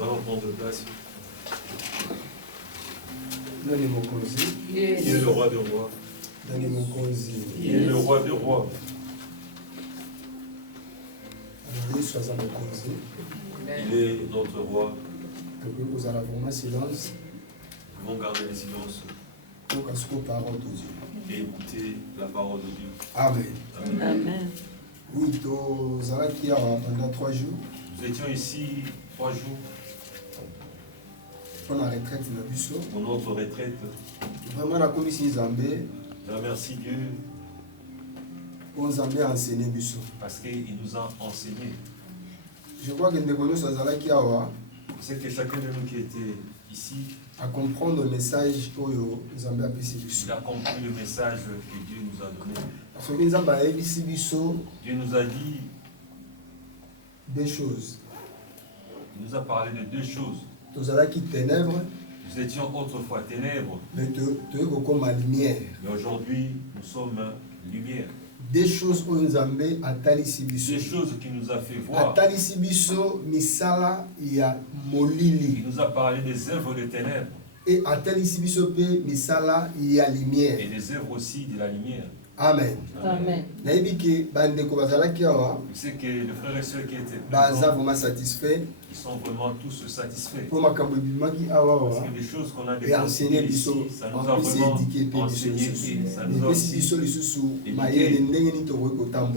Nous allons prendre place. Il est le roi des rois. Il est le roi des rois. Il est notre roi. Nous allons vraiment silence. Nous devons garder le silence et écouter la parole de Dieu. Amen. Amen. Oui, nous allons qui pendant 3 jours. Nous étions ici 3 jours pour la retraite de Busso. Pour notre retraite. Vraiment, la commission Zambé. Je remercie Dieu. Pour Zambé enseigner Busso. Parce qu'il nous a enseigné. Je crois que nous connaissons qui a. C'est que chacun de nous qui était ici à comprendre le message que Zambé a appris. Il a compris le message que Dieu nous a donné. Parce que Dieu nous a dit 2 choses. Il nous a parlé de 2 choses. Nous étions autrefois ténèbres. Mais lumière. Mais aujourd'hui, nous sommes lumière. 2 choses que nous avons 2 choses qui nous a fait voir. Il nous a parlé des œuvres de ténèbres. Et lumière. Et des œuvres aussi de la lumière. Amen. Amen. Je sais que les frères et sœurs qui étaient vraiment satisfaits. Ils sont vraiment tous satisfaits. Parce que les choses qu'on a déconseillées ici, ça nous a vraiment enseigné et ça nous a aussi éduqué.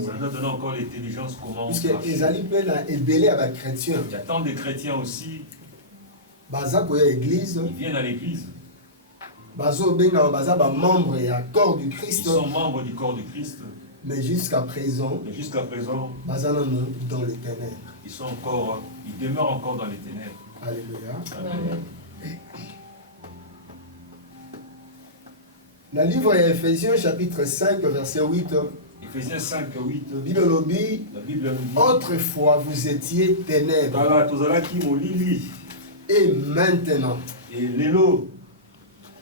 Ça nous a donné encore l'intelligence comment marcher. Il y a tant de chrétiens aussi. Ils viennent à l'église. Ils sont membres du corps du Christ. Mais jusqu'à présent, dans les ténèbres. Ils demeurent encore dans les ténèbres. Alléluia. Amen. Dans le livre d'Éphésiens, chapitre 5, verset 8. Éphésiens 5, 8. La Bible dit, autrefois vous étiez ténèbres. Et maintenant,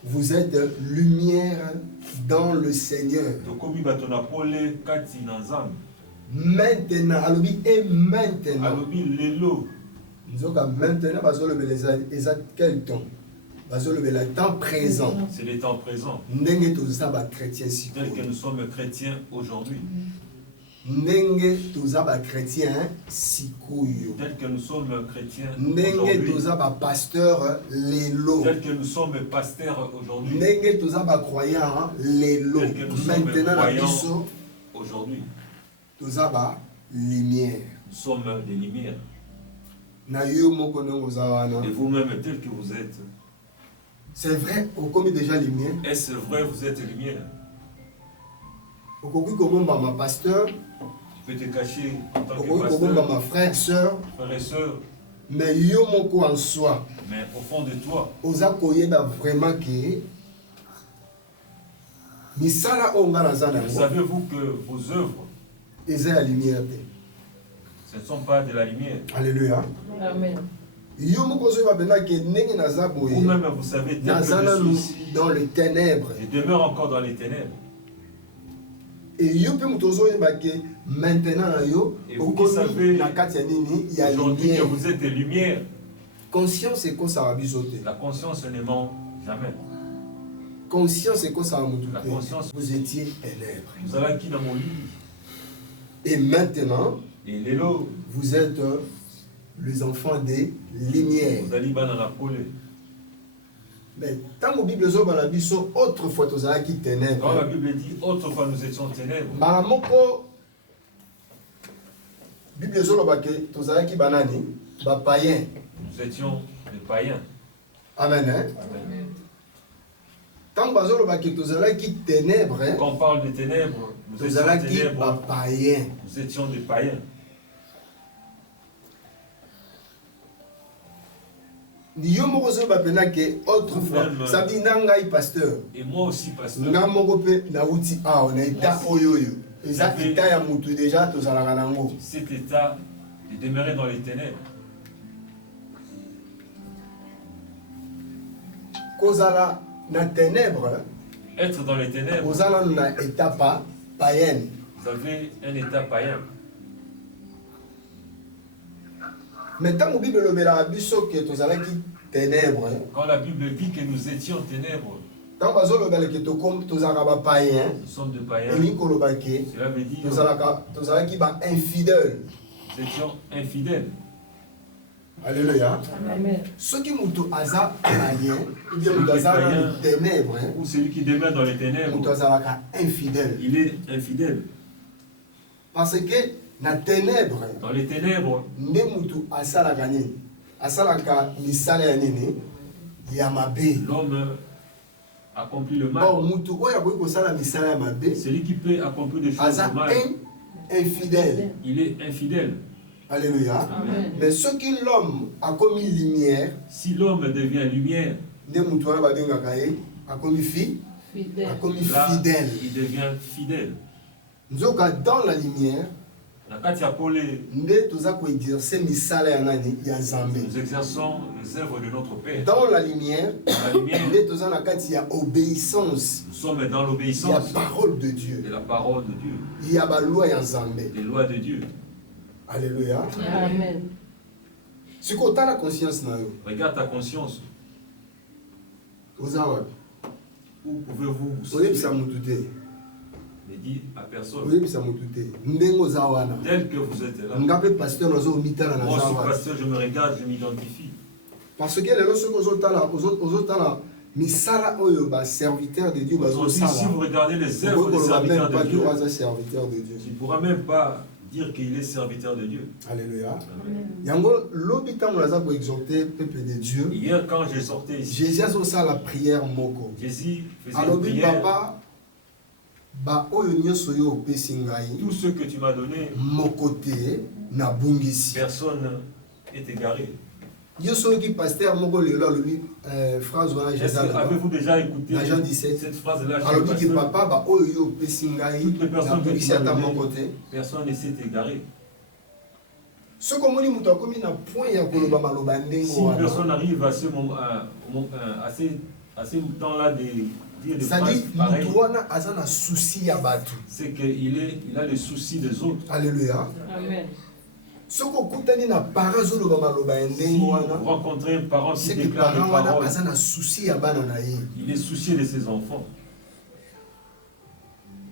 vous êtes lumière dans le Seigneur. Maintenant, et maintenant. Maintenant, quel temps? Le temps présent. C'est le temps présent. Tel que nous sommes chrétiens aujourd'hui. Tel que nous sommes chrétiens aujourd'hui. Tel que nous sommes pasteurs aujourd'hui. Tel que nous sommes croyants aujourd'hui. Nous sommes lumière. Nous sommes des lumières. Et vous-même tel que vous êtes. C'est vrai, vous êtes déjà lumière. Est-ce vrai, vous êtes lumière? Pasteur. Tu peux te cacher en tant que pasteur. Frère, sœur. Frère et sœur. Mais en soi. Mais au fond de toi. Vraiment que savez-vous que vos œuvres ce ne sont pas de la lumière. Alléluia. Amen. Vous-même vous savez tel que je suis dans les ténèbres. Je demeure encore dans les ténèbres. Et maintenant, vous qui savez aujourd'hui que vous êtes lumière. Conscience, c'est quoi ça va bisoter. La conscience ne ment jamais. Conscience, c'est quoi ça va la conscience. Vous étiez ténèbres. Vous allez qui dans mon lit. Et maintenant, vous êtes les enfants des lumières. Vous allez dans la pole. Mais tant que la Bible dit autrefois tu as qui ténèbres. Quand la Bible dit autrefois nous étions ténèbres. Maramoko Bible dit tu as qui banani ba païen. Nous étions des païens. Amen. Amen. Tant que tu as qui ténèbres. Quand on parle de ténèbres, nous étions ténèbres. Païens. Nous étions des païens. Autrefois, ça dit nangai pasteur. Et moi aussi pasteur. Cet état de demeurer dans les ténèbres. Être dans les ténèbres. Vous avez un état païen. Vous avez un état païen. Mais tant que la Bible que ténèbres. Quand la Bible dit que nous étions ténèbres. Tant que nous sommes de païens. Cela veut dire que infidèles. Nous étions infidèles. Alléluia. Amen. Ceux qui sont païens, ou bien dans les ténèbres, ou celui qui demeure dans les ténèbres, infidèle. Il est infidèle. Parce que dans les ténèbres, l'homme accomplit le mal. Celui qui peut accomplir des choses mal, infidèle. Il est infidèle. Alléluia. Amen. Mais ce que l'homme a commis lumière, si l'homme devient lumière, a commis fidèle. Il devient fidèle. Dans la lumière, nous exerçons les œuvres de notre Père. Dans la lumière, il y a obéissance. Nous sommes dans l'obéissance. Il y a parole de Dieu. De la parole de Dieu. Il y a les lois de Dieu. Alléluia. Amen. Si tu as la conscience, regarde ta conscience. Où pouvez-vous vous ne dis à personne. Tel que vous êtes là. Moi, je suis pasteur, je me regarde, je m'identifie. Parce que les serviteurs de Dieu, si vous regardez les œuvres des serviteurs de Dieu, tu ne pourras même pas dire qu'il est serviteur de Dieu. Alléluia. Hier, quand j'ai sorti ici, Jésus a la prière moko. Jésus faisait une prière. Tout ce que tu m'as donné, personne n'est égaré. Avez-vous déjà écouté cette phrase-là? Toutes les personnes que tu m'as donné, personne ne s'est égaré. Si une personne arrive à ce moment, à ce temps-là de dire des phrases pareilles, c'est qu'il a le souci des autres. Alléluia. Amen. Si vous rencontrez un parent qui déclare des paroles, il est soucieux de ses enfants.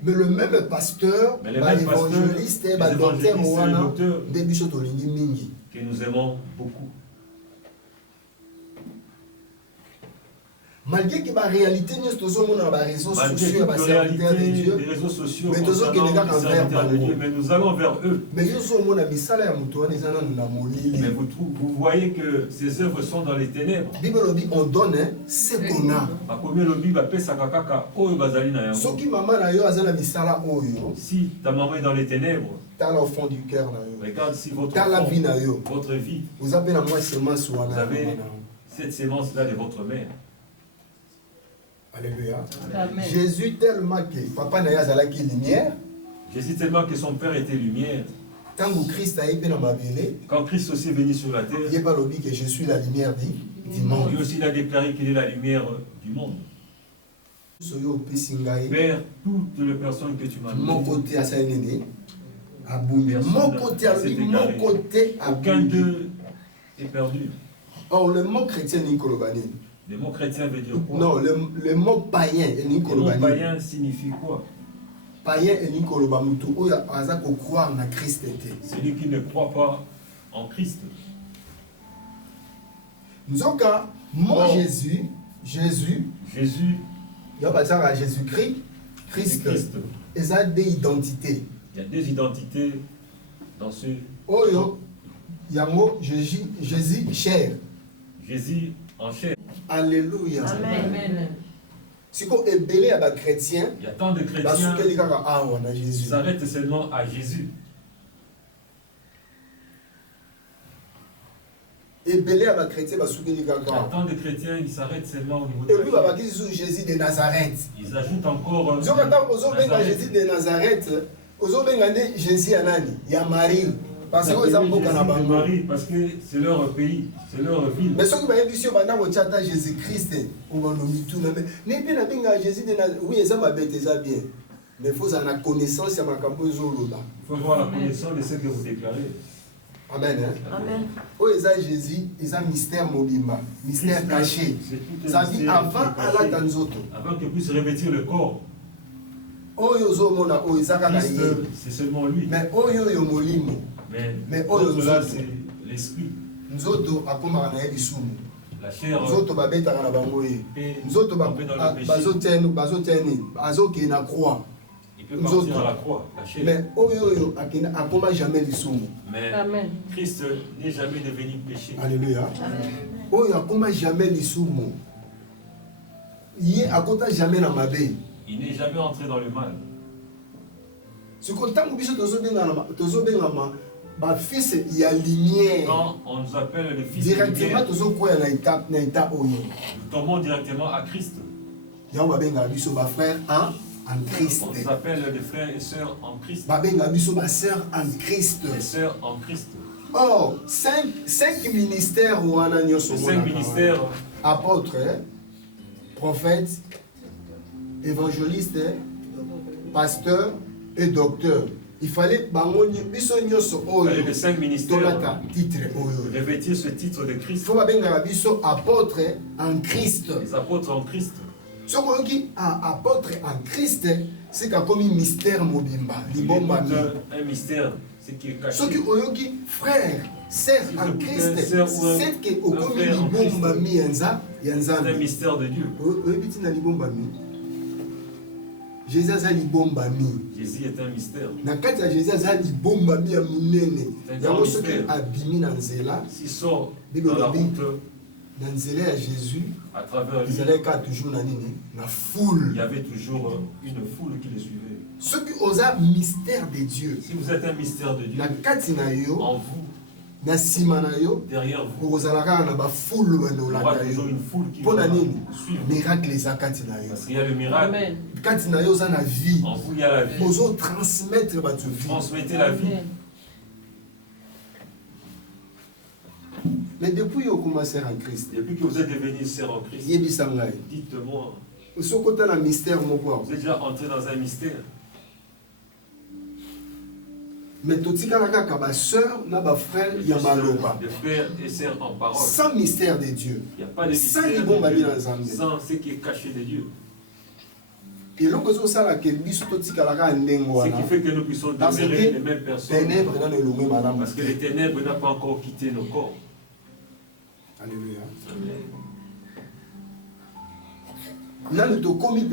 Mais le même pasteur, l'évangéliste et le docteur que nous aimons beaucoup. Malgré que la réalité nous réseaux sociaux, les réseaux sociaux, mais nous allons vers eux. Mais vous voyez que ces œuvres sont dans les ténèbres. On donne ce qu'on a. Si ta maman est dans les ténèbres, au fond du cœur, regarde si votre vie, vous avez cette sémence-là de votre mère. Alléluia. Amen. Jésus tellement que papa n'a pas qui lumière. Jésus tellement que son père était lumière. Quand Christ aussi est venu sur la terre, il n'est pas le que je suis la lumière du monde. Lui aussi il a déclaré qu'il est la lumière du monde. Père, toutes les personnes que tu m'as données, mon côté à sa aîné, mon côté à lui, mon côté à aucun d'eux est perdu. Or le mot chrétien n'est pas le mot chrétien veut dire quoi? Non, le mot païen est le mot païen signifie quoi? Païen est croire en Christ. Celui qui ne croit pas en Christ. Nous avons Jésus, il y a Jésus-Christ, Christ. Et ça a des identités. Il y a deux identités dans ce. Oh, il y a mot Jésus chair. Jésus en chair. Alléluia. Amen. Si vous êtes belé à chrétien, il y a tant de chrétiens qui s'arrêtent seulement à Jésus. Et belé à chrétien, il y a tant de chrétiens qui s'arrêtent seulement au niveau de Jésus de Nazareth. Ils ajoutent encore Jésus de Nazareth. Jésus il y a Marie. Parce que c'est leur pays, c'est leur ville. Mais ce qui m'a dit, si on va dans Jésus-Christ, on va nous mettre tout. Mais Jésus de Nazareth, oui, ça m'a bête, ça bien. Mais il faut avoir la connaissance, il faut avoir la connaissance de ce que vous déclarez. Amen. Amen. Oh, Jésus, ils ont mystère mobimba, mystère caché. Ça dit avant Allah Tanzoto. Avant qu'il puisse revêtir le corps. Oh, c'est seulement lui. Mais oh, yo molimo. Mais oh, là, c'est l'esprit. Nzoto akoma na yebisumu. La chair. Nzoto babeta na bango ye. Nzoto bazoteni, azoki na croix. Il peut partir à la croix, la chair. Mais oyo akoma jamais lisumu. Mais Amen. Christ n'est jamais devenu péché. Alléluia. Oyo akoma jamais lisumu. Yé akota jamais na mabe. Il n'est jamais entré dans le mal. Ce qu'on t'a dit, ma fils, il y a lumière. Quand on nous appelle le fils directement, de lumière, nous tombons directement à Christ. Il y a un frère en Christ. On nous appelle les frères et sœurs en Christ. Ma sœur en Christ. Les sœurs en Christ. Oh, cinq ministères. Cinq ministères. Apôtres, prophètes, évangélistes, pasteurs et docteurs. Il fallait les 5 ministères revêtir ce titre de Christ. Il faut apôtres en Christ. Les apôtres en Christ. Ce qu'on dit apôtre en Christ, c'est comme un mystère mobimba. Un mystère, c'est qui est caché. Ce qui est frère, sœur en Christ, c'est que au comme libomba mi yanza. C'est un mystère de Dieu. Jésus a libomba mi. Jésus est un mystère. Nakati ya Jésus a libomba mi ya munene. Yango soki abimi na nzela. S'il sort dans la route, dans nzela ya Jésus, à travers lui, toujours na foule. Il y avait toujours une foule qui le suivait. Ce qui osa mystère de Dieu. Si vous êtes un mystère de Dieu, nakati na yo, en vous, na sima na yo, derrière vous, il y aura toujours une foule qui vous suit. Miracle zakati na yo. Parce qu'il y a le miracle. Amen. Kati na yo za na vie. En vous il y a la vie. Vous transmettre votre vie. Transmettez la vie. Mais depuis que vous commencez en Christ, depuis que vous êtes devenu sœur en Christ, dites-moi, vous êtes déjà entré dans un mystère. Mais tout ce que soeur, frère, il y a maloba. De frères et sœurs en parole. Sans mystère de Dieu. Il n'y a pas de mystère de Dieu, sans ce qui est caché de Dieu. Et ce qui fait que nous puissions demeurer les mêmes personnes. Parce que les ténèbres n'ont pas encore quitté nos corps. Alléluia. Nous ne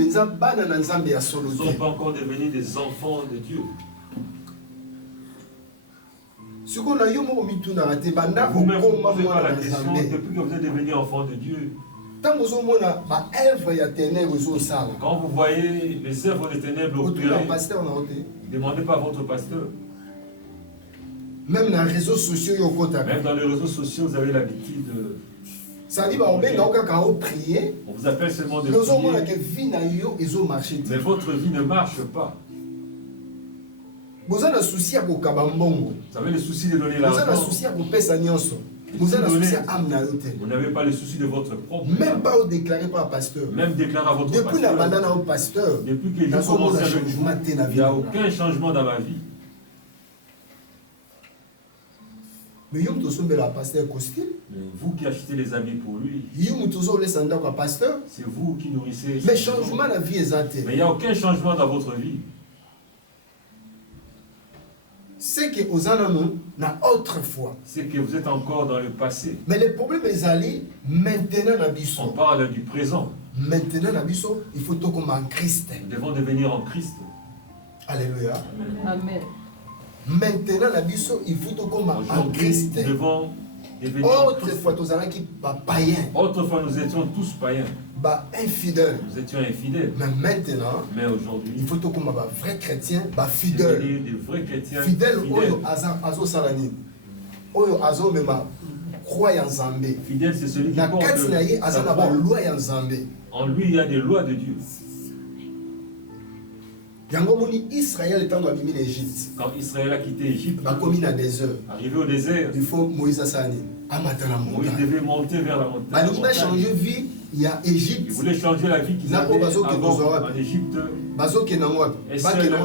sommes pas encore devenus des enfants de Dieu. Vous-même, vous posez pas la question depuis que vous êtes devenu enfant de Dieu. Quand vous voyez les œuvres des ténèbres opérées, ne demandez pas à votre pasteur. Même dans les réseaux sociaux, vous avez l'habitude de... Ça dit, on vous appelle seulement de prier. Mais votre vie ne marche pas. Vous avez le souci de donner l'argent. Vous n'avez pas le souci de votre propre. Même pas déclaré par un pasteur. Même déclaré à votre depuis pasteur. Depuis que j'ai commencé avec vous, il n'y a aucun changement dans ma vie. Mais vous qui achetez les habits pour lui, c'est vous qui nourrissez. Mais changement la vie est mais il n'y a aucun changement dans votre vie. C'est que aux années n'a autrefois. C'est que vous êtes encore dans le passé. Mais le problème est allé maintenant na biso. On parle du présent. Maintenant na biso, il faut tout comme en Christ. Nous devons devenir en Christ. Alléluia. Amen. Maintenant la biso, il faut tout comme en Christ. Nous devons devenir autrefois tous allons qui païens. Autrefois nous étions tous païens. Infidèles. Nous étions infidèles. Mais maintenant, aujourd'hui, il faut tout comme vrai chrétien, fidèle. Des vrais chrétiens. Fidèle oyo azo salani. Oyo azo mema croyant Zambé. Fidèle, c'est celui qui porte en lui, il y a des lois de Dieu. Israël étant dans l'Égypte. Quand Israël a quitté l'Égypte, arrivé au désert, il faut Moïse Assani. Moïse devait monter vers la montagne. Il a changé vie, il y a Égypte. Il voulait changer la vie qu'ils avaient avant en Égypte. Et seul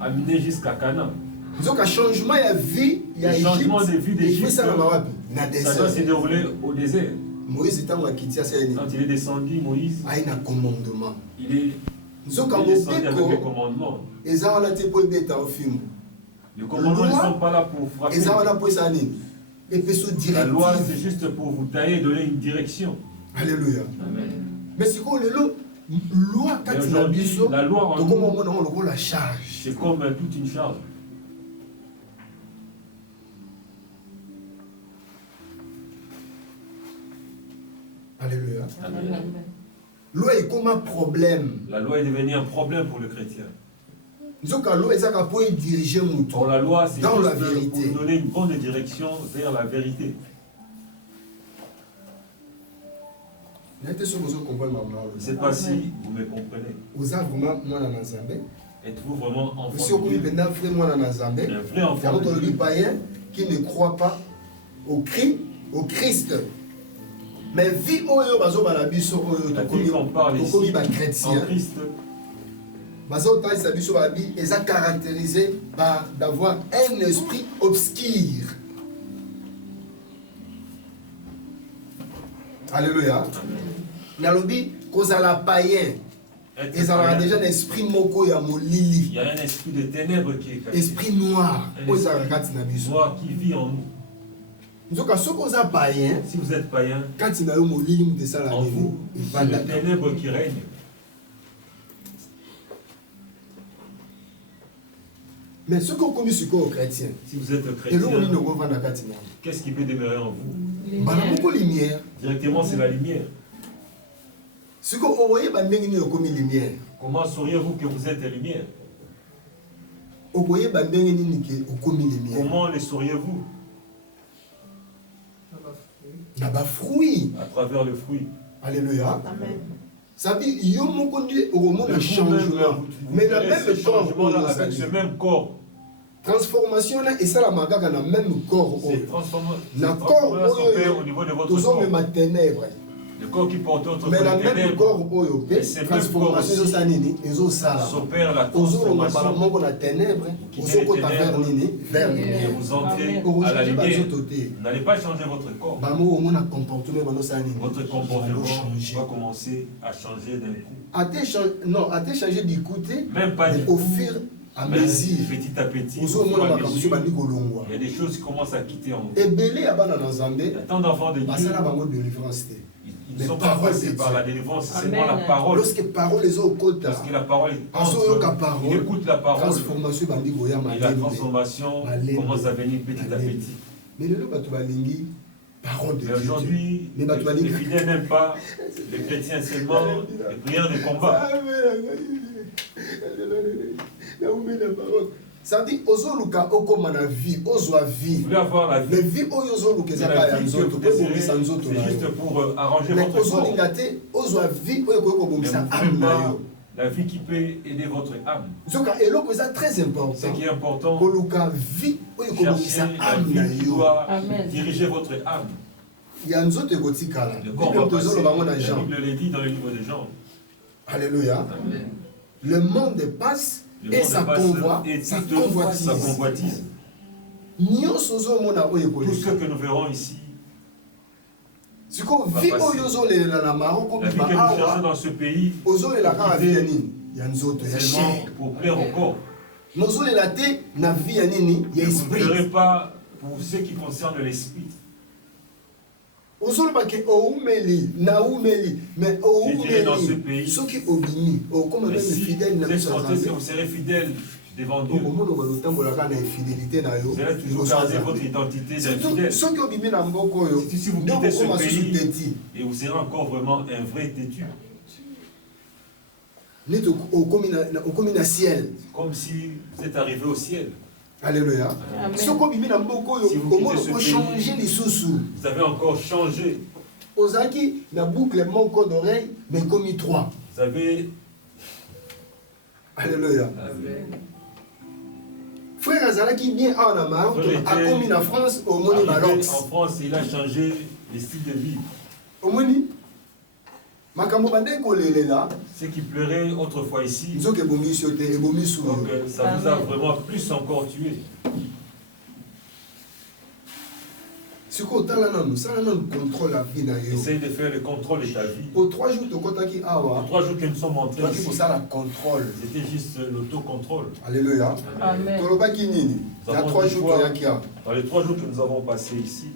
amené jusqu'à Canaan. Donc un changement de vie, il y a changement de vie d'Égypte. Ça doit se dérouler au désert. Moïse quand il est descendu, Moïse, il a un commandement. Il est descendu avec le commandement. Les commandements ne sont pas là pour frapper. La loi, c'est juste pour vous tailler et donner une direction. Alléluia. Amen. Mais c'est quoi le loi? La loi en nous, la charge. C'est comme toute une charge. Alléluia. Amen. Loi est comme un problème. La loi est devenue un problème pour le chrétien. Pour la loi, c'est dans juste la vérité. Pour donner une bonne direction vers la vérité. Je ne sais pas si vous me comprenez. Êtes-vous vraiment enfant de Dieu? Un vrai enfant de Dieu. Païen qui ne croit pas au Christ. Mais vie oyo bazo balabiso oyo tokomi ba chrétien. Christ. Bazo ta sabiso babi est caractérisé par d'avoir un esprit obscur. Alléluia. Nalobi kozala païen. Ils ont déjà un esprit moko ya molili. Il y a un esprit de ténèbres qui est caché. Esprit noir. Noir qui vit en nous. Si vous êtes païen, en vous, c'est le ténèbre qui règne. Mais ce qu'on commet sur quoi chrétien? Si vous êtes chrétien, qu'est-ce qui peut demeurer en vous? Lumière. Directement, c'est la lumière. Comment sauriez-vous que vous êtes lumière? Comment le sauriez-vous? Fruit. À travers le fruit. Alléluia. Amen. Ça veut dire qu'il y a un changement. Mais la même changement là, avec ce même corps. Transformation là, et ça la maga dans le même corps. C'est transformation. Le corps au niveau de votre corps. Le corps qui porte votre mais la même corps transformation s'opère la transformation. Et vous entrez à la lumière. Vous n'allez pas changer votre corps. Votre comportement va commencer à changer d'un coup. Non, à changer d'écouter. Même pas au fur à mesure. Petit à petit. Il y a des choses qui commencent à quitter en vous. Il y a tant d'enfants de Dieu. Ils ne sont pas passés par la délivrance, c'est seulement la parole. Lorsque la parole est il écoute la parole. Et la transformation commence à venir petit à petit. Mais aujourd'hui, les fidèles n'aiment pas les chrétiens seulement, les prières de combat. Ça dit, ozoluka okoma na vie, ozwa vie. Vous voulez avoir la vie. Mais vie ozoluka ezaka ya nzoto, pe bobisa nzoto na yo. C'est juste pour arranger votre corps. Mais ozolinga te, ozwa vie oyo ko bobisa âme na yo. La vie qui peut aider votre âme. Zoka eloko eza très important. Ce qui est important. Koluka vie oyo ko bobisa âme na yo. Diriger votre âme. Il y a nzoto ekotikala. Le corps va passer. La Bible le dit dans le livre de Jean. Alléluia. Amen. Le monde passe. Et sa convoitise. Tout ce que nous verrons ici. La vie que nous cherchons dans ce pays, seulement pour plaire au corps. Vous ne verrez pas pour ce qui concerne l'esprit. Mais dans ce pays, si vous serez fidèle devant Dieu, vous allez toujours garder votre identité d'infidèle. Si vous quittez ce pays, et vous serez encore vraiment un vrai têtu. Comme si vous êtes arrivé au ciel. Alléluia. Si vous quittez ce pays, vous avez encore changé. Ozaki na boucle mon code d'oreille, mais comme 3. Vous avez. Alléluia. Amen. Frère Azalaki bien en Amar, a commis en France au Moni Malox. En France, il a changé le style de vie. Au Moni. Ce qui pleurait autrefois ici, donc ça vous a vraiment plus encore tué. Essaye de faire le contrôle de ta vie. Pour 3 jours, Pour 3 jours que nous sommes entrés ici, c'était juste l'autocontrôle. Alléluia. Amen. Dans les 3 jours que nous avons passés ici,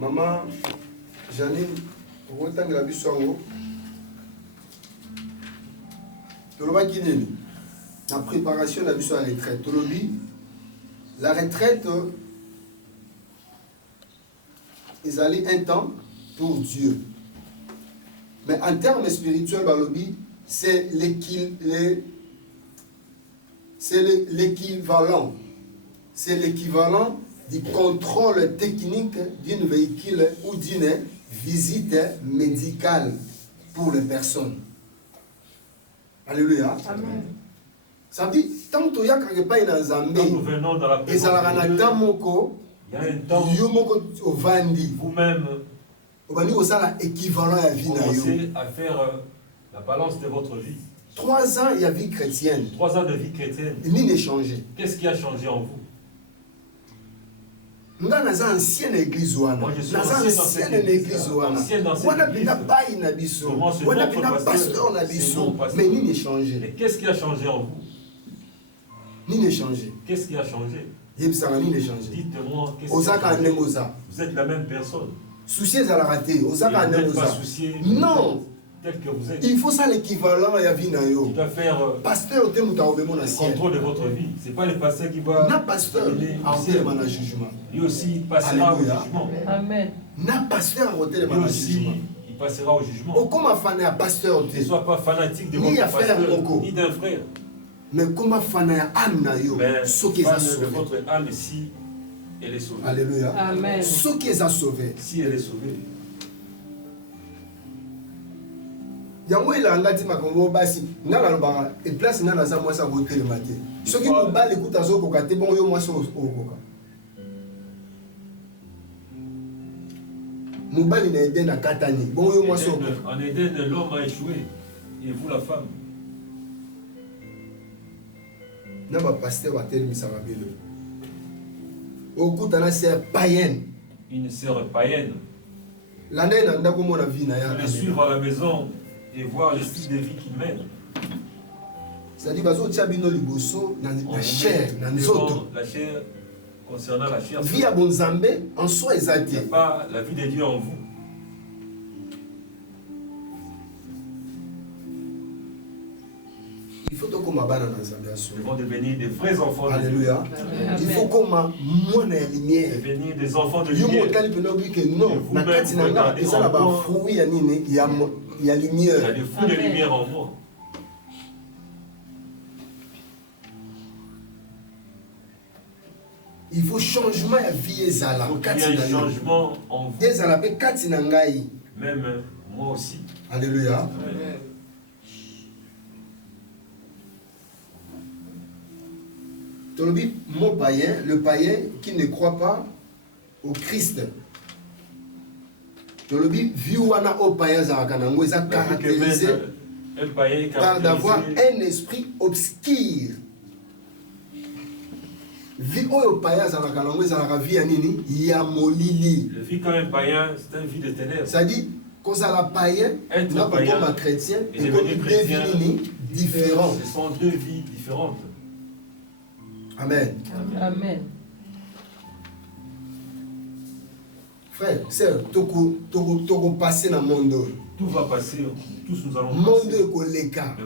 maman Janine, la préparation de la retraite. La retraite, ils allaient un temps pour Dieu. Mais en termes spirituels, c'est l'équivalent. C'est l'équivalent du contrôle technique d'un véhicule ou d'une visite médicale pour les personnes. Alléluia. Amen. Ça veut dire, tant que tu as nous venons dans la présence de Dieu, il y a un temps, vous-même, commencez à faire la balance de votre vie. 3 ans, il y a vie chrétienne. 3 ans de vie chrétienne. Qu'est-ce qui a changé en vous? Moi, je suis ancienne église. Ancienne dans cette église. Mais qu'est-ce qui a changé en vous? Qu'est-ce qui a changé? Dites-moi, vous êtes la même personne. Vous n'êtes pas soucié. Non. Tel que vous êtes. Il faut ça l'équivalent à la vie. Tu dois faire le contrôle de votre vie. Ce n'est pas le pasteur qui va. Lui aussi passera au jugement. Amen. Lui aussi, il passera au jugement. Ne sois pas fanatique de votre pasteur ni d'un frère. Mais comment fan de votre âme si elle est sauvée. Alléluia. Amen. Si elle est sauvée. Yango ilanga ti makambo basi ngala lobaka e place ngana za mwasa ko telemate soki mobali kuta zo koka te bon yo mwasa okoka mobali na Eden akatani bon yo mwasa okoka. En Eden l'homme a échoué et vous la femme. Na ba pasteur ba telemisa ba belo okuta na sœur païenne, une sœur païenne. L'année na ndako mona vie na ya le suivre à la maison et voir le style de vie qu'il mène. C'est-à-dire bazo tia bino liboso na chair na nzoto. La chair concernant la chair. Vie à bonzambe en soi exacte. Pas la vie de Dieu en vous. Il faut que comme bana na nzambe aso. Ils vont devenir des vrais enfants. Alléluia. Il faut comme moi na lumière. Devenir des enfants de lumière. Yo mo tali pena que non. Na kati na nga eza la ba fruit ya nini ya lumière. Il y a des fruits de lumière en moi. Il faut changement ya vie ezala. Il y a un changement en vous. Ezala pe kati na ngai. Même moi aussi. Alléluia. Amen. Mon païen, le païen qui ne croit pas au Christ. Caractérisé par d'avoir un esprit obscur. Vie au païen, le vie comme un païen, c'est une vie de ténèbres. Ça dit, quand ça la païen, être païen chrétien, et devenir chrétien, différents. Ce sont 2 vies différentes. Amen. Amen. Frère, sœur, toko passer dans le monde. Tout va passer, tous nous allons passer. Le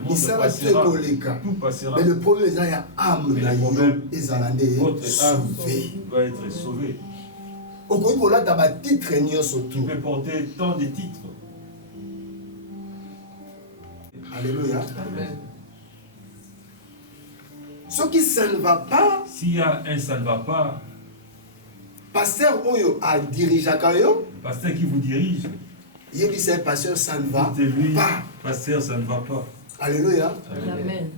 monde passera, tout passera. Mais le problème, c'est que âme, votre âme sauvée. doit être sauvée. Tu peux porter tant de titres. Alléluia. Amen. Ce qui ça ne va pas, s'il y a un ça ne va pas, pasteur Oyo a dirigé Kayo, pasteur qui vous dirige, il dit c'est pasteur ça ne va pas. Pasteur ça ne va pas. Alléluia. Amen.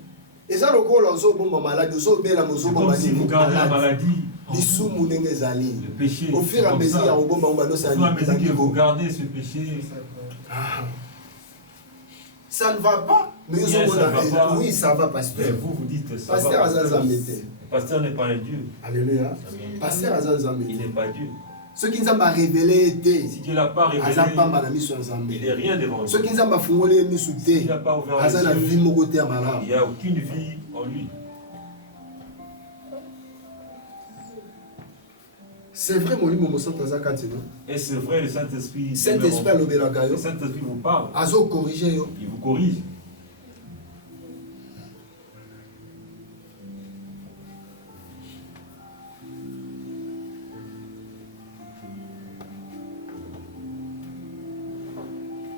Et ça le gros l'ozo bon malade, ozo bela mozo bon si vous gardez la maladie, Le péché. Au fur et à mesure que vous gardez ce péché, ça ne va pas. Mais oui, ça va, pasteur. Vous dites ça pasteur va. Le pasteur n'est pas un Dieu. Alléluia. Pasteur il n'est pas Dieu. Ce qui nous a révélé, si Dieu l'a pas révélé, il n'est rien devant lui. Ce qui nous a ouvert, il n'a pas ouvert les yeux, il n'y a aucune vie en lui. C'est vrai, mon livre, et c'est vrai, le Saint-Esprit vous parle. Il vous corrige.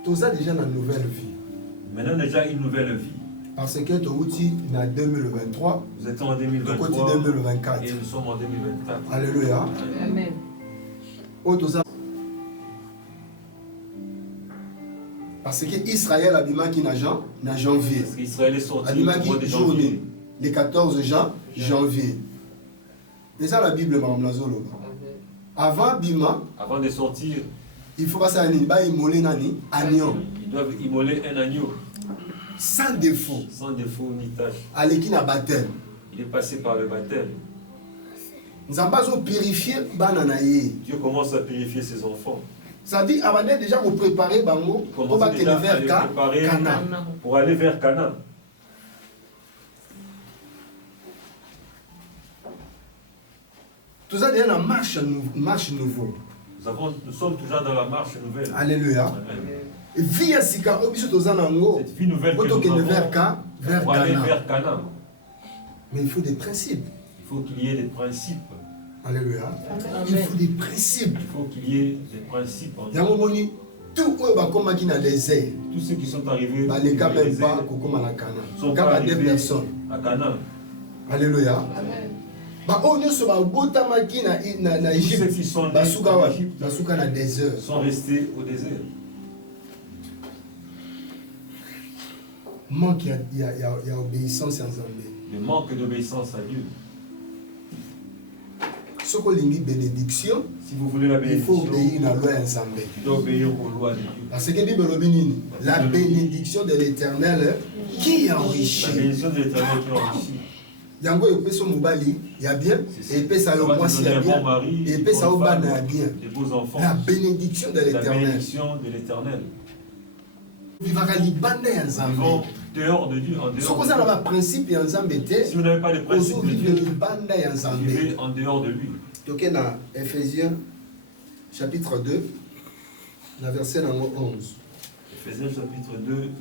Tout ça déjà la nouvelle vie. Maintenant déjà une nouvelle vie. Parce que tu es en 2023. Vous êtes en 2023. 2024. Et nous sommes en 2024. Alléluia. Amen. Parce que Israël a dit n'a janvier. Parce qu'Israël est sorti au mois de janvier. Le 14 janvier. C'est ça la Bible, Mme Lazolo. Avant de sortir, il faut passer à immoler agneau. Ils doivent immoler un agneau. Sans défaut. Sans défaut ni tâche. Alekina baptême. Il est passé par le baptême. Nous avons purifié bananaye. Dieu commence à purifier ses enfants. Ça dit, avant déjà vous préparer bango pour aller vers Canaan. Pour aller vers Canaan. Tout ça déjà la marche nouveau. Nous sommes toujours dans la marche nouvelle. Alléluia. Amen. Cette vie nouvelle que nous avons, vers aller vers Canaan. Mais il faut des principes. Il faut qu'il y ait des principes. Alléluia. Amen. Il faut des principes. Il faut qu'il y ait des principes. Tous ceux qui sont arrivés les gars même pas sont pas arrivés à Canaan. Alléluia. Amen. Tous ceux qui sont restés au désert. Manque il y a obéissance en Zambé. Le manque d'obéissance à Dieu. Bénédiction, si vous voulez la bénédiction, il faut obéir à la loi en Zambé. Tu dois obéir aux lois de Dieu. Parce que la bénédiction de l'Éternel qui enrichit. La bénédiction de l'Éternel qui enrichit. Yango epeso mobali ya bien et pesa yo mwasi ya bien et pesa yo bana ya bien. La bénédiction de l'Éternel. La bénédiction de l'Éternel. Vivaka libanda ya Nzambe. Dehors de Dieu, en dehors. Si vous n'avez pas de principe ya Nzambe te, si vous n'avez pas de principe de Dieu, libanda ya Nzambe. Vivez en dehors de lui. Toké na Ephésiens chapitre 2, la verset 11. Ephésiens chapitre 2.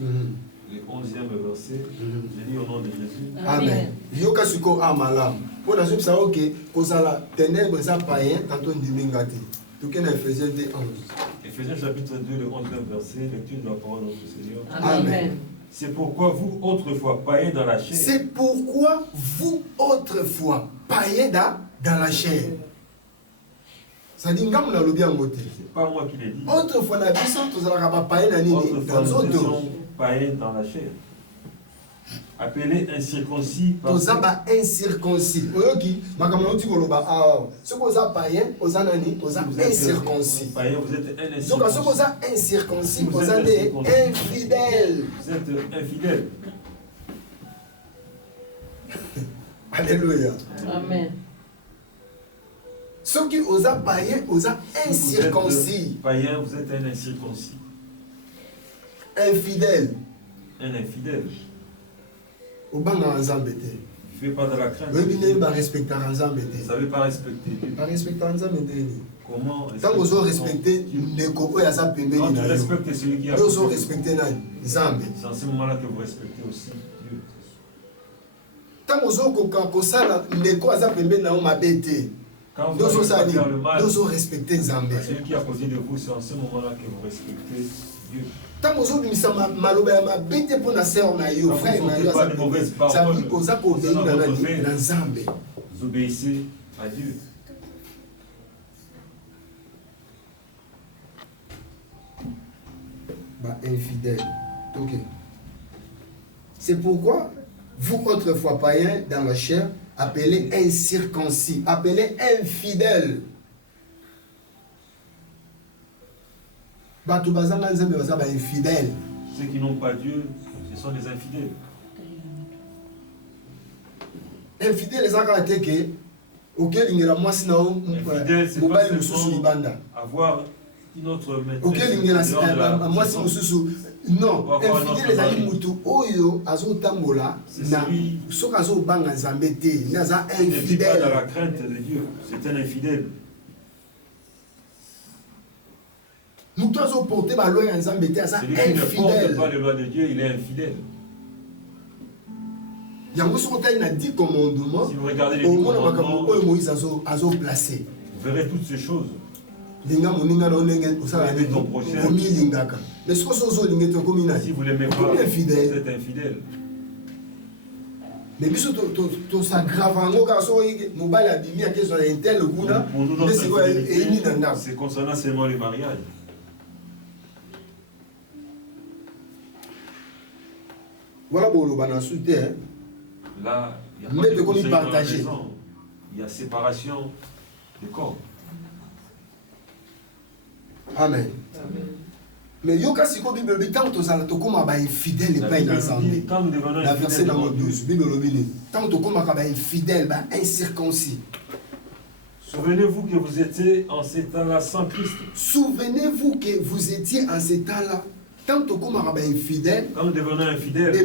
Le 11e verset, je lis au nom de Jésus. Amen. Yoka suko amalam. Pour la soupe ça ok, kozala ténèbres ça païen tantôt ndimingate. Tout qu'en Ephésiens 2 11. Ephésiens chapitre 2 le 11e verset, lecture de la parole de notre Seigneur. Amen. C'est pourquoi vous autrefois païens dans la chair. C'est pourquoi vous autrefois païens dans la chair. Ça dit ngam na lobi angote. C'est pas moi qui l'ai dit. Autrefois na biso tozala ka païen na nini dans autres. Païens dans la chair. Appelé incirconcis par incirconcis. Oyoki, makamauti koloba ah. Ce que vous païen, aux anani, aux incirconcis. Païen, vous êtes un incirconcis. Donc ce que vous incirconcis, vous êtes infidèles. Vous êtes infidèles. Alléluia. Amen. Ceux qui osent païen, osent incirconcis. Païen, vous êtes un incirconcis. Infidèle. Un infidèle. Au banc en Zambé. Il ne fait pas de la crainte. Vous ne pas respecter en Zambé. Vous ne savez pas respecter Dieu. Pas respecter en Zambé. Comment tant que vous respectez les copains à sa pémé. Quand tu respectes celui qui a. Vous respectez Zambé. C'est en ce moment-là que vous respectez aussi Dieu. Tant que vous les copains à sa pémé n'a pas bêté. Quand vous allez faire le mal, nous respectez Zambé. Celui qui est à côté de vous, c'est en ce moment-là que vous respectez Dieu. Tant que vous avez bêté pour la sœur, frère, ça veut dire que vous obéissez à Dieu. Infidèle. Ok. C'est pourquoi vous, autrefois païens dans la chair, appelé incirconcis, appelé infidèle. Ceux qui n'ont pas Dieu, ce sont des infidèles. Infidèle, c'est que auquel il y a moi sinon mobile le sous banda. Avoir une autre méthode. Auquel il y a moi sinon sous non. Infidèle les amis mutu oyo azo tambola na so kazo banga zambete naza infidèle. Dans la crainte de Dieu, c'est un infidèle. Nous tous porter la loi en zambete ça infidèle. Celui qui ne porte pas les lois de Dieu, il est infidèle. Si vous regardez les 10 commandements, vous verrez toutes ces choses. Aimez ton prochain. Mais si vous ne l'aimez pas, vous êtes infidèle. Mais c'est concernant seulement les mariages. Voilà pour le là, il n'y a pas de conseil dans la maison. Il y a séparation du corps. Amen. Mais yoka siko Bible bi tant tozala tokoma ba infidèle et pas ensemble. La verset dans le 12, Bible lobini. Tant tokoma ka ba infidèle, ba incirconcis. Souvenez-vous que vous étiez en ces temps-là sans Christ. Souvenez-vous que vous étiez en ces temps-là. Tant que infidèle, quand nous devenons infidèles, la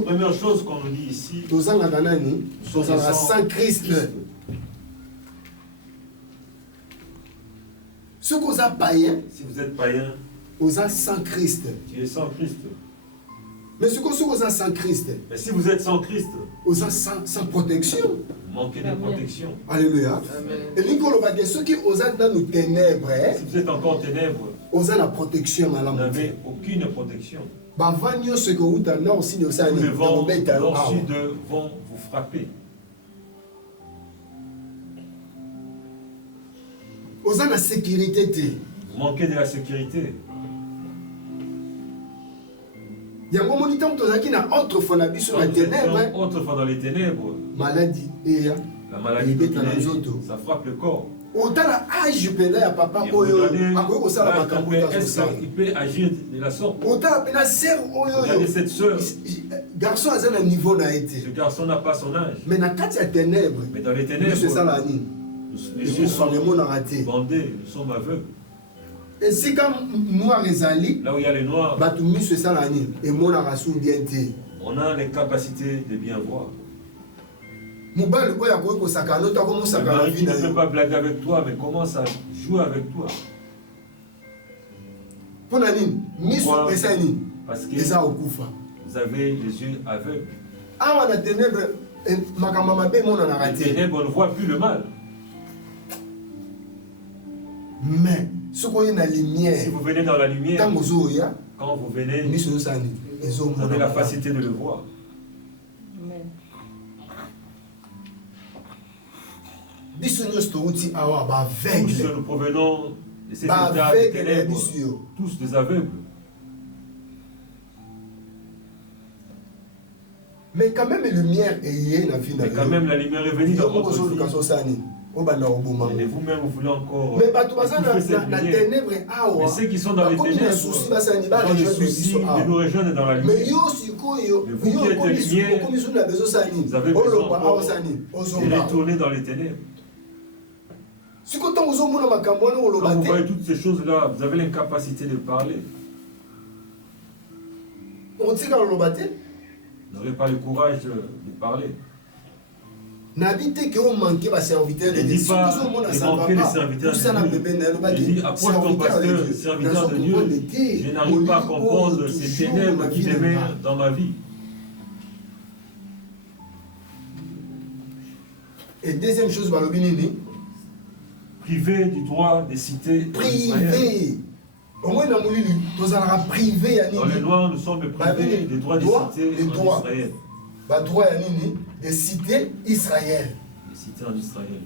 première chose qu'on nous dit ici, nous sommes sans Christ. Si vous êtes païen, vous êtes sans Christ. Tu es sans Christ. Mais si vous êtes sans Christ, mais si vous êtes sans Christ, vous êtes sans protection. Vous manquez de protection. Alléluia. Et ceux qui osent dans nos ténèbres, si vous êtes encore en ténèbres, vous avez la protection. Vous n'avez aucune protection. Tous les vents nord sud vont vous frapper. Vous avez la sécurité. Vous manquez de la sécurité. Il y a un moment où autrefois dans les ténèbres. Maladie. La maladie, ça frappe le corps. Il peut agir de la sorte. Regardez cette sœur. Ce garçon n'a pas son âge. Mais dans les ténèbres, les yeux sont bandés, nous sommes aveugles. Et si comme noir là où il y a les noirs, on a les capacités de bien voir. Le mari ne peut pas blaguer avec toi, mais commence à jouer avec toi. Pourquoi? Parce que vous avez les yeux aveugles. Les ténèbres, on ne voit plus le mal. Mais si vous venez dans la lumière, quand vous venez, vous avez la facilité de le voir. Tous nous provenons de cet état de ténèbres, tous des aveugles. Mais quand même la lumière est venue dans votre vie. Et vous-même, vous voulez encore. Mais ceux qui sont dans les ténèbres, ont des soucis de nous rejoindre dans la lumière. Mais vous qui êtes lumière, vous avez besoin encore de retourner dans les ténèbres. Quand vous voyez toutes ces choses-là, vous avez l'incapacité de parler. Vous n'aurez pas le courage de parler. N'habitez que vous manquez de serviteur de Dieu. Si vous manquez de serviteur de Dieu, approche ton pasteur, serviteur de Dieu. Je n'arrive pas à comprendre ces ténèbres qui demeurent dans ma vie. Et deuxième chose, privé du droit des cités. Privé. Au moins, dans privé. Dans les lois, nous sommes privés des droits des cités en Israël. Droit des cités Israël. Les cités en Israël.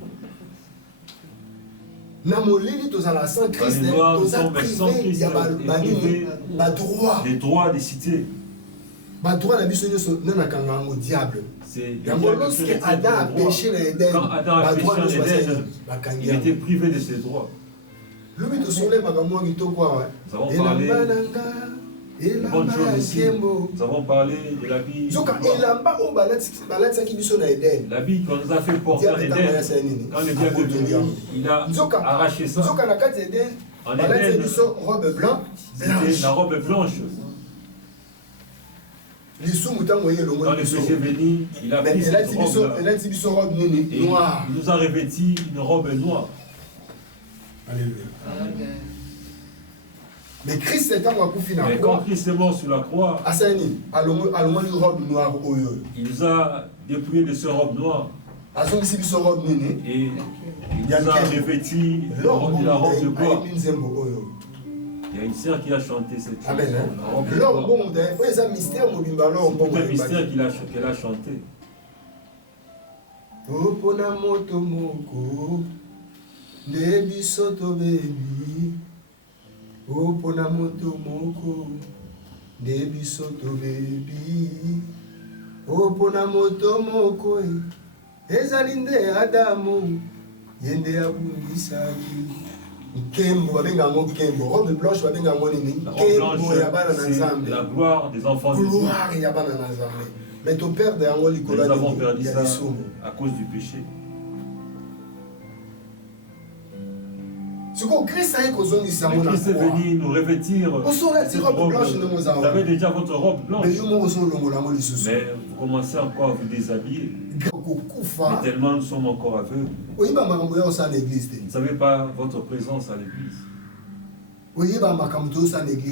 Dans les lois, nous sommes sans Christ. Des droits des cités. Lorsque Adam a péché dans Éden, quand Adam a péché en Éden, il était privé de ses droits. Nous avons parlé de bonnes choses ici. Nous avons parlé de l'habit. L'habit qu'on nous a fait porter en Éden, quand le diable est venu, il a arraché ça. En Éden, c'était la robe blanche. Quand le péché est venu, il a pris cette robe et il nous a revêti une robe noire. Alléluia. Mais Christ est quand Christ est mort sur la croix, il nous a dépouillé de ce robe noire. Et il nous a revêti de la robe de gloire. Il y a une sœur qui a chanté cette chanson. Amen. C'est un mystère qu'elle a chanté. Opona moto moko de biso to bebi opona moto moko ezali nde Adamu yende abungisaki nkembo babenga ngo nkembo robe blanche babenga ngo nini nkembo ya bana na Nzambe la gloire des enfants de Dieu. Gloire ya bana na Nzambe. Mais ton père de yango likola nous avons perdu ça à cause du péché. Christ est venu nous revêtir. Vous avez déjà votre robe blanche. Mais vous commencez encore à vous déshabiller. Mais tellement nous sommes encore aveugles. Vous ne savez pas votre présence à l'église. Vous ne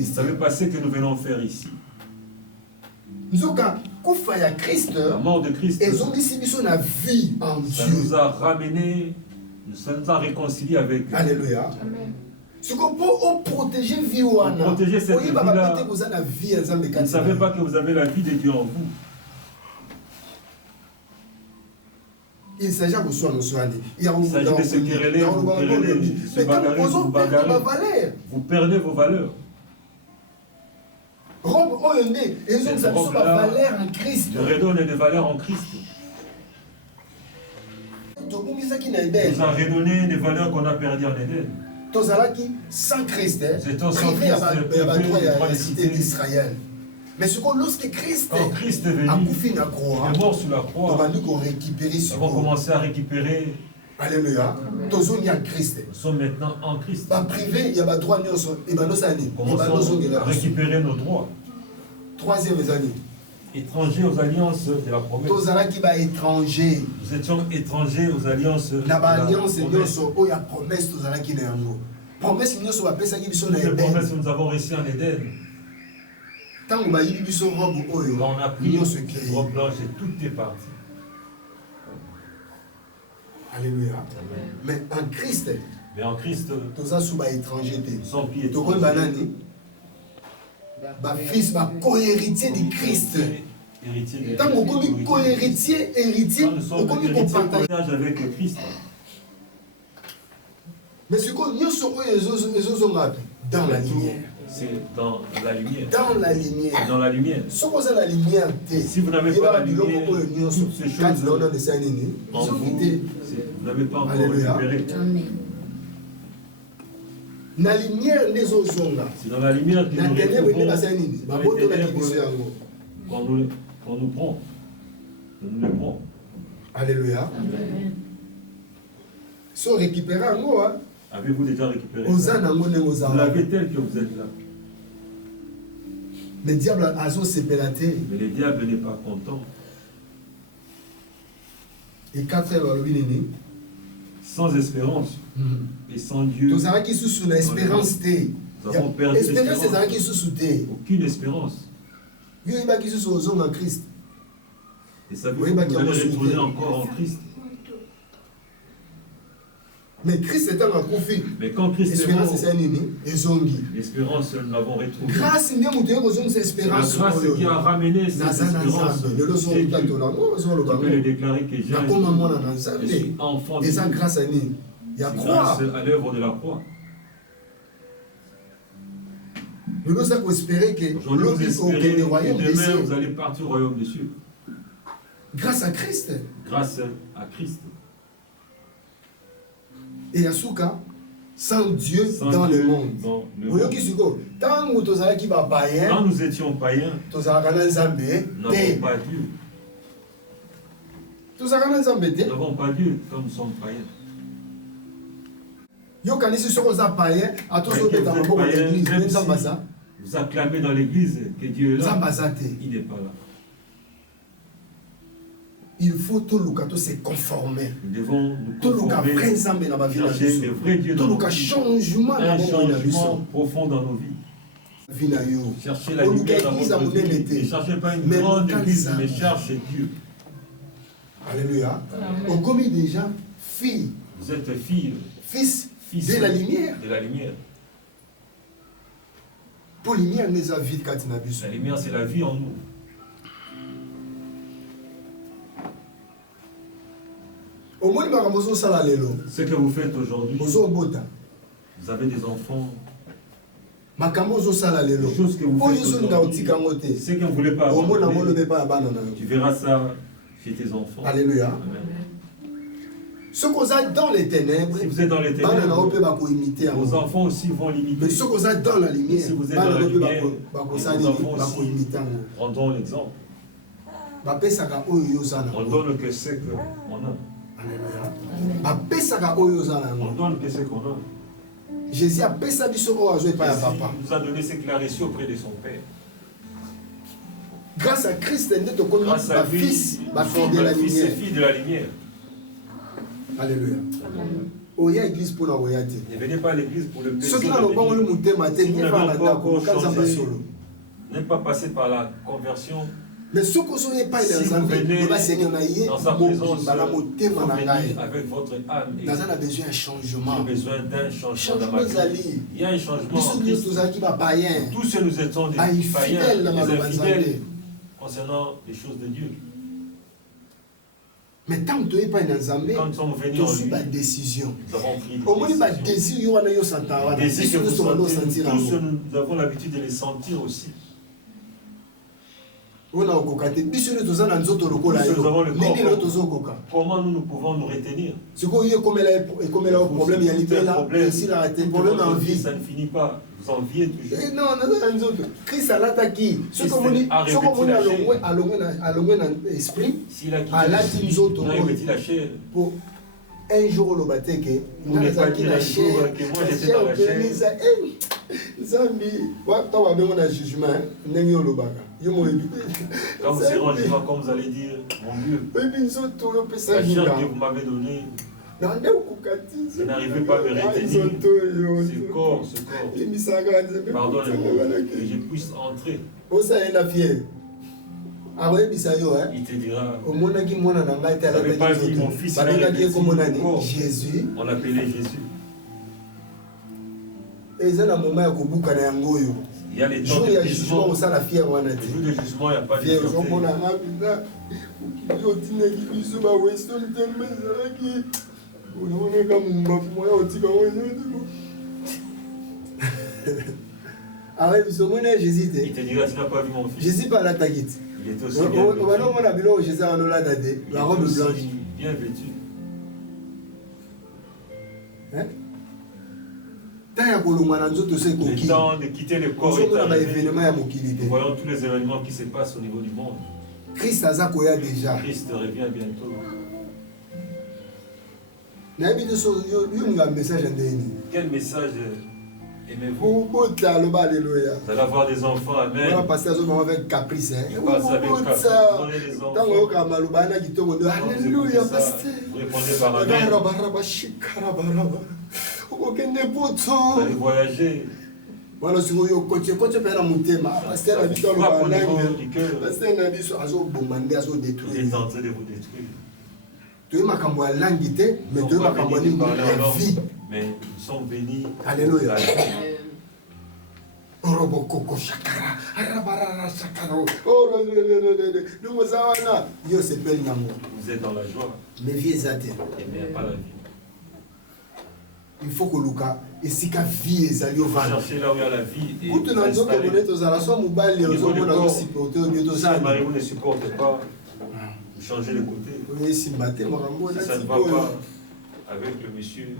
savez pas ce que nous venons faire ici. La mort de Christ, ça nous a ramené. Ça nous a réconciliés avec. Alléluia. Amen. Pour protéger cette vie-là, vous ne savez pas que vous avez la vie de Dieu en vous. Il s'agit de se quereller, de se bagarrer, vous perdez vos valeurs. Le redonne des valeurs en Christ. Nous a redonné des valeurs qu'on a perdues en Éden. Sans Christ, privé à la cité d'Israël. Mais lorsque Christ est venu, est mort sur la croix, nous avons commencé à récupérer. Alléluia. Nous sommes maintenant en Christ. Privé, il y a droit. Commençons à récupérer nos droits. Troisième année. Étrangers aux alliances de la promesse. Nous étions étrangers aux alliances de la promesse. Toutes les promesses que nous avons reçues en Éden. Quand on a pris une robe blanche et tout est parti. Alléluia. Mais en Christ, nous sommes pieds étrangers. Fils, co-héritier de Christ. Tant qu'on est co-héritier, on partage avec le Christ. Mais ce qu'on y dans la lumière. C'est dans la lumière. Dans la lumière. Dans la lumière. Si vous n'avez pas la lumière, toutes ces choses en vous n'avez pas encore récupéré. C'est dans la lumière que nous retrouvons qu'on nous prend. Nous le prend. Alléluia. Si on récupère un mot, avez-vous déjà récupéré? Vous l'avez tel que vous êtes là. Mais le diable a se pélaté. Mais le diable n'est pas content. Et 4 heures, sans espérance et sans Dieu. Nous avons perdu l'espérance. Aucune espérance. Et ça veut dire que vous allez retourner encore en Christ. Mais Christ est en conflit. Mais quand Christ est mort, l'espérance, nous l'avons retrouvée. C'est la grâce qui a ramené cette espérance. Tu peux le déclarer que je suis enfant de Dieu. C'est grâce à l'œuvre de la croix. Nous avons espéré que le royaume des cieux. Vous allez partir au royaume des cieux. Grâce à Christ. Grâce à Christ. Et Asuka, sans Dieu dans le monde. Quand nous étions païens, nous n'avons pas Dieu. Nous n'avons pas Dieu quand nous sommes païens. Vous acclamez dans l'église que Dieu est là. Il n'est pas là. Il faut tout le se conformer. Nous devons nous conformer, chercher le vrai Dieu dans nos vies. Changement profond dans nos vies. Cherchez la lumière dans votre vie. Ne cherchez pas une grande église, mais cherchez Dieu. Alléluia. On commet déjà fille. Vous êtes fille. Fils de la lumière. De la lumière. Pour la lumière, la lumière, c'est la vie en nous. Ce que vous faites aujourd'hui, vous avez des enfants. Les choses que vous faites aujourd'hui, ce que vous ne voulez pas avoir, tu verras ça chez tes enfants. Alléluia. Amen. Ce qu'on a dans les ténèbres, si vous êtes dans les ténèbres, vos enfants aussi vont l'imiter. Mais ce qu'on a dans la lumière, si vous êtes dans la lumière, vos enfants aussi rendront l'exemple. On donne que ce qu'on a. On donne que ce qu'on a. Jésus a nous a donné ce qu'il a reçu auprès de son Père. Grâce à Christ, grâce à lui, fils de la lumière. Alléluia. Ne venez pas à l'église pour le plaisir. Ceux qui n'ont pas passé par la conversion. Mais ceux qui ne sont pas dans sa présence, avec votre âme. Nous avons besoin d'un changement. Besoin d'un changement dans ma vie. Il y a un changement. Tous ceux nous étions des païens, des infidèles concernant les choses de Dieu. Mais tant que tu n'es pas dans Zambé, quand nous sommes venus en lui, décision. Nous avons pris des décisions. Tous nous avons l'habitude de les sentir aussi. Nous avons le corps. Comment nous pouvons nous retenir? Problème en vie. Ça ne finit pas. Vous enviez toujours. Non, Christ a l'attaqué. Ce qu'on dit dans l'esprit, a l'attaqué nous autres. Pour un jour, le baptême, vous n'avez pas dit la chair, que moi j'étais dans la chair. Quand vous serez en jugement, comme vous allez dire, mon Dieu, la chair que vous m'avez donnée, vous n'arrivez pas à me retenir. Ce corps. Pardonnez-moi, que je puisse entrer. Il te dira, vous n'avez pas vu mon fils, Jésus. On l'appelait Jésus. Il y a les temps de jugement. Le jour de jugement, il n'y a pas de Jésus. Il te dira, tu n'as pas vu mon fils. Jésus par la taquite. Il est aussi bien vêtu. Bien vêtu. Le temps de quitter le corps est arrivé. Nous voyons tous les événements qui se passent au niveau du monde. Christ déjà. Christ revient bientôt. Quel message aimez-vous? Vous allez avoir des enfants, amen. On va passer avec caprice. Alléluia, pasteur. Vous répondez par amen. Vous allez voyager. Voilà, si vous avez pasteur du cœur. Il est en train de vous détruire. Mais nous sommes bénis. Alléluia. Vous êtes dans la joie. Mais vie est pas la vie. il faut que Luka et si ka vie ezali au vent. Chercher là où il y a la vie et Tout le monde que connaît aux ala soit mobile aux hommes dans supporter au bientôt ça. Marie ne supporte pas. Changer les côtés. Oui, si maté marambo ça ne va pas avec le monsieur.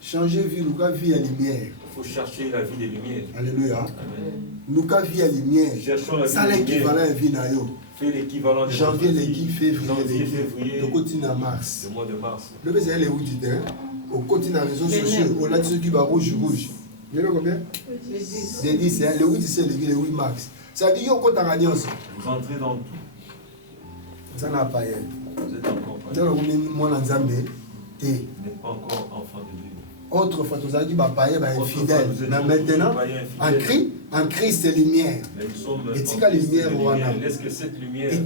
Changer vie Luka vie à lumière. Il faut chercher la vie des lumières. Alléluia. Amen. Luka vie à lumière. Cherchons la vie ça l'équivalent à vie na yo. Fait l'équivalent de janvier l'équipe février le continue à mars. Le mois de mars. Le baiser les routes au continue à réseaux sociaux au là ceux qui va rouge. Vous avez combien? Les 10 le 8 c'est le 8 mars. Ça dit yo compte à vous entrez dans tout. Ça n'a pas eu. Vous êtes encore pas. Dans le moi dans Zambie, vous n'êtes pas encore enfant de Dieu. Autrefois, tu as dit infidèle. Mais maintenant, en Christ, c'est lumière. Et si la lumière, est-ce que cette lumière est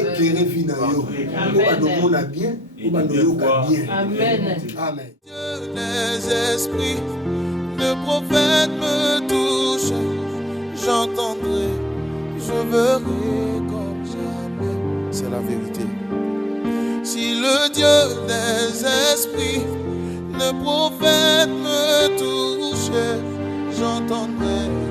éclairée vie na yo. On a bien, on a bien. Amen. Amen. Les esprits de prophètes me touchent, j'entendrai, je verrai comme jamais. C'est la vérité. Si le Dieu des esprits, le prophète me touche, j'entendrai.